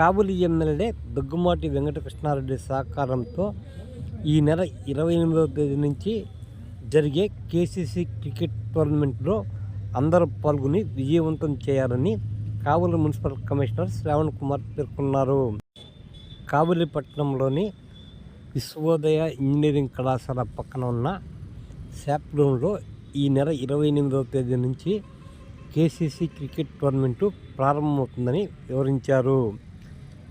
Kabuli MLA Daggumati Venkatakrishna Reddy సహకారంతో ఈ నెల ఇరవై ఎనిమిదవ తేదీ నుంచి జరిగే కేసీసీ క్రికెట్ టోర్నమెంట్లో అందరూ పాల్గొని విజయవంతం చేయాలని కాబూలి మున్సిపల్ కమిషనర్ శ్రావణ్ కుమార్ పేర్కొన్నారు. కావలి పట్టణంలోని విశ్వోదయ ఇంజనీరింగ్ కళాశాల పక్కన ఉన్న శాప్లూన్లో ఈ నెల ఇరవై ఎనిమిదవ తేదీ నుంచి కేసీసీ క్రికెట్ టోర్నమెంటు ప్రారంభమవుతుందని వివరించారు.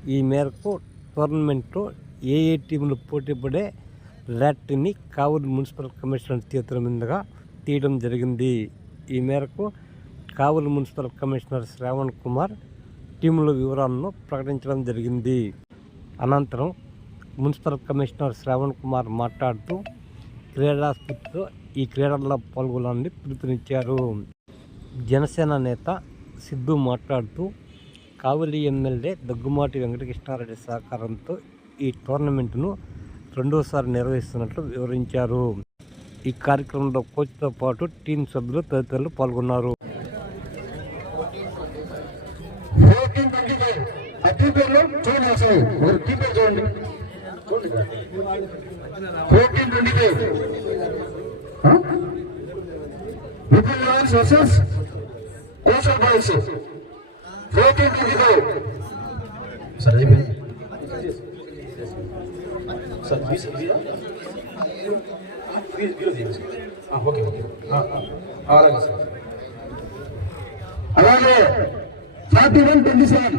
ఈ మేరకు టోర్నమెంట్లో ఏఏ ఏ టీంలు పోటీపడే ల్యాట్ని కావలి మున్సిపల్ కమిషనర్ చేతుల మీదుగా తీయడం జరిగింది. ఈ మేరకు కావలి మున్సిపల్ కమిషనర్ శ్రావణ్ కుమార్ టీముల వివరాలను ప్రకటించడం జరిగింది. అనంతరం మున్సిపల్ కమిషనర్ శ్రావణ్ కుమార్ మాట్లాడుతూ క్రీడాస్ఫూర్తితో ఈ క్రీడల్లో పాల్గొనాలని పిలుపునిచ్చారు. జనసేన నేత సిద్ధు మాట్లాడుతూ కావలి ఎమ్మెల్యే దగ్గుమాటి వెంకటకృష్ణారెడ్డి సహకారంతో ఈ టోర్నమెంటును రెండోసారి నిర్వహిస్తున్నట్లు వివరించారు. ఈ కార్యక్రమంలో కోచ్తో పాటు టీం సభ్యులు తదితరులు పాల్గొన్నారు. ఫోర్టీన్ బాయ్స్ ఫైవ్ ఆ కీపర్లో చూడండి సార్ ఓకే ఓకే అలాగే సార్ అలాగే forty one twenty seven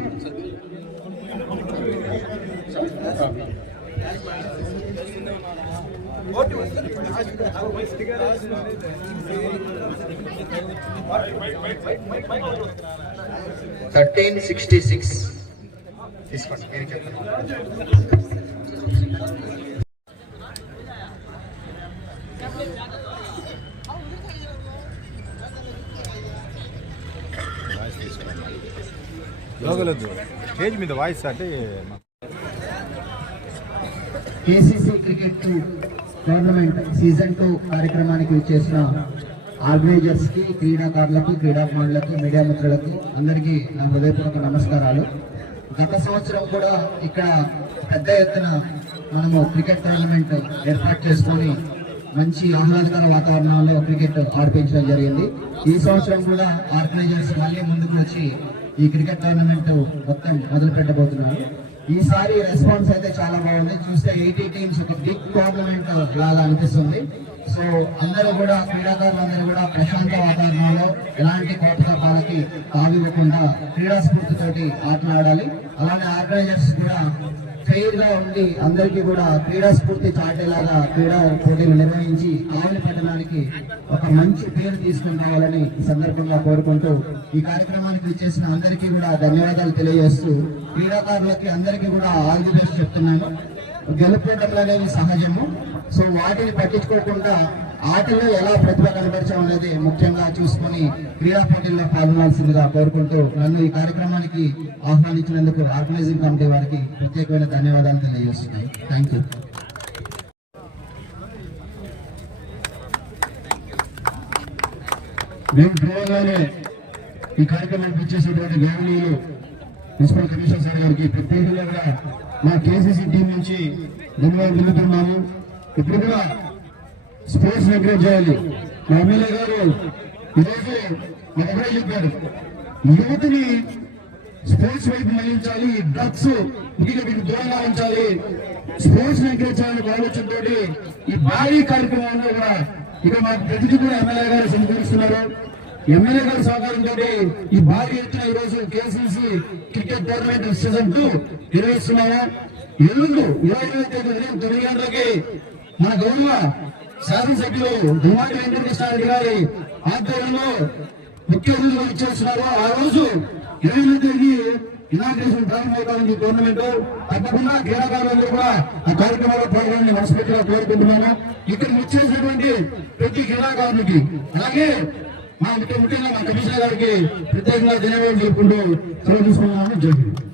thirteen sixty six. తీసుకోండి మీరు చెప్పండి లోగలొద్దు. స్టేజ్ మీద వాయిస్ అంటే KCC cricket tournament season two కార్యక్రమానికి చేసిన ఆర్గనైజర్స్కి క్రీడాకారులకు మీడియా మిత్రులకు అందరికీ నా హృదయపూర్వక నమస్కారాలు. గత సంవత్సరం కూడా ఇక్కడ పెద్ద ఎత్తున మనము క్రికెట్ టోర్నమెంట్ ఏర్పాటు చేసుకొని మంచి ఆహ్లాదకర వాతావరణంలో క్రికెట్ ఆడిపించడం జరిగింది. ఈ సంవత్సరం కూడా ఆర్గనైజర్స్ మళ్ళీ ముందుకు వచ్చి ఈ క్రికెట్ టోర్నమెంట్ మొత్తం మొదలు పెట్టబోతున్నారు ఈసారి రెస్పాన్స్ అయితే చాలా బాగుంది. చూస్తే ఎయిటీ టీమ్స్ ఒక బిగ్ టోర్నమెంట్ లాగా అనిపిస్తుంది. సో అందరూ కూడా క్రీడాకారులు అందరూ కూడా ప్రశాంత వాతావరణంలో ఎలాంటి కోపతాపాలకి తాగివ్వకుండా క్రీడా స్ఫూర్తితోటి ఆటలు ఆడాలి అలానే ఆర్గనైజర్స్ కూడా ఫెయిర్గా ఉండి అందరికీ కూడా క్రీడా స్ఫూర్తి చాటేలాగా క్రీడా పోటీలు నిర్వహించి కావలి పట్టణానికి ఒక మంచి పేరు తీసుకుని రావాలని సందర్భంగా కోరుకుంటూ ఈ కార్యక్రమానికి ఇచ్చేసిన అందరికీ కూడా ధన్యవాదాలు తెలియజేస్తూ క్రీడాకారులకి అందరికీ కూడా ఆల్ ది బెస్ట్ చెప్తున్నాను. గెలుపోవటంలో అనేవి సహజము. సో వాటిని పట్టించుకోకుండా ఆటలో ఎలా ప్రతిభ కనబరచాం అనేది ముఖ్యంగా చూసుకొని క్రీడా పోటీల్లో పాల్గొనాల్సిందిగా కోరుకుంటూ నన్ను ఈ కార్యక్రమానికి ఆహ్వానించినందుకు ఆర్గనైజింగ్ కమిటీ వారికి ప్రత్యేకమైన ధన్యవాదాలు తెలియజేస్తున్నాయి. థ్యాంక్ యూ మేము ఈ కార్యక్రమానికి ఇచ్చేసినటువంటి గౌరవీయులు మున్సిపల్ కమిషనర్ సార్ గారికి ప్రత్యేకంగా కూడా మా కేసీసీ టీం నుంచి ధన్యవాదాలు తెలుపుతున్నాము. ఇప్పుడు కూడా స్పోర్ట్స్ ఎంకరేజ్ చేయాలి మా ఎమ్మెల్యే గారు ఈరోజు ఒకటే చెప్పారు. యువతిని స్పోర్ట్స్ వైపు మళ్ళించాలి డ్రగ్స్ ముఖ్యంగా వీటికి దూరంగా ఉంచాలి. స్పోర్ట్స్ ఎంకరేజ్ చేయాలని ఆలోచనతో ఈ భారీ కార్యక్రమంలో కూడా ఇక మాకు ప్రతిదీ కూడా ఎమ్మెల్యే గారు సమకూరుస్తున్నారు ఎమ్మెల్యే గారి సహకారంతో ఈ భారీ ఎత్తున ఈ రోజు KCC cricket tournament season two నిర్వహిస్తున్నాము. ఎల్లుండు ఇరవై ఐదవ తేదీ ఉదయం తొమ్మిది గంటలకి మన గౌరవ శాసనసభ్యులు దుమాటి వెంకటకృష్ణారెడ్డి గారి ఆధ్వర్యంలో ముఖ్య అతిథులు ఇచ్చేస్తున్నారు ఆ రోజు ఇరవై ఎనిమిది తేదీ ఇనాగ్రేషన్ ప్రారంభమవుతుంది ఈ టోర్నమెంట్. తప్పకుండా క్రీడాకారులందరూ కూడా ఆ కార్యక్రమంలో పాల్గొని మనస్ఫూర్తిగా కోరుకుంటున్నాను ఇక్కడ వచ్చేసినటువంటి ప్రతి క్రీడాకారునికి అలాగే ముఖ్యంగా మా కమిషనర్ గారికి ప్రత్యేకంగా ధన్యవాదాలు తెలుపుకుంటూ సెలవు తీసుకున్నాను జరిగింది